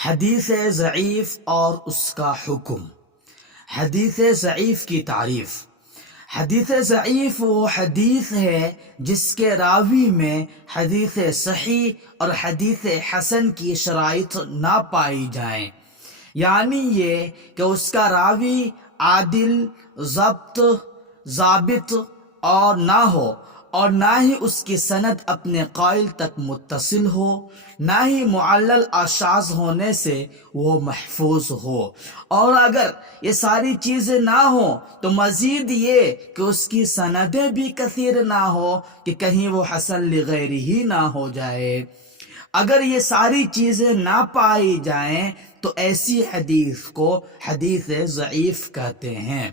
حدیث ضعیف اور اس کا حکم۔ حدیث ضعیف کی تعریف۔ حدیث ضعیف وہ حدیث ہے جس کے راوی میں حدیث صحیح اور حدیث حسن کی شرائط نہ پائی جائیں، یعنی یہ کہ اس کا راوی عادل، ضابط اور نہ ہو، اور نہ ہی اس کی سند اپنے قائل تک متصل ہو، نہ ہی معلل اشاذ ہونے سے وہ محفوظ ہو، اور اگر یہ ساری چیزیں نہ ہوں تو مزید یہ کہ اس کی سندیں بھی کثیر نہ ہو کہ کہیں وہ حسن لغیر ہی نہ ہو جائے۔ اگر یہ ساری چیزیں نہ پائی جائیں تو ایسی حدیث کو حدیث ضعیف کہتے ہیں۔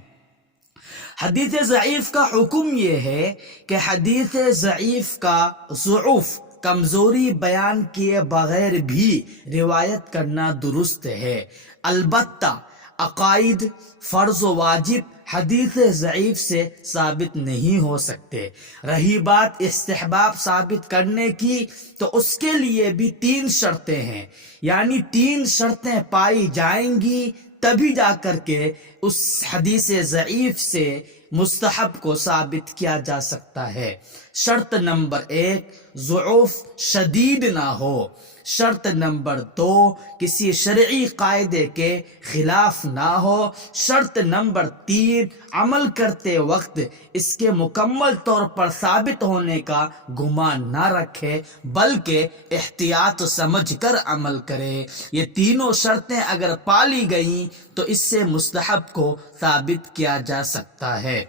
حدیث ضعیف کا حکم یہ ہے کہ حدیث ضعیف کا ضعف، کمزوری بیان کیے بغیر بھی روایت کرنا درست ہے، البتہ عقائد، فرض و واجب حدیث ضعیف سے ثابت نہیں ہو سکتے۔ رہی بات استحباب ثابت کرنے کی تو اس کے لیے بھی 3 شرطیں ہیں، یعنی 3 شرطیں پائی جائیں گی تبھی جا کر کے اس حدیث ضعیف سے مستحب کو ثابت کیا جا سکتا ہے۔ شرط نمبر 1، ضعف شدید نہ ہو۔ شرط نمبر 2، کسی شرعی قاعدے کے خلاف نہ ہو۔ شرط نمبر 3، عمل کرتے وقت اس کے مکمل طور پر ثابت ہونے کا گمان نہ رکھے بلکہ احتیاط سمجھ کر عمل کرے۔ یہ تینوں شرطیں اگر پالی گئیں تو اس سے مستحب کو ثابت کیا جا سکتا ہے۔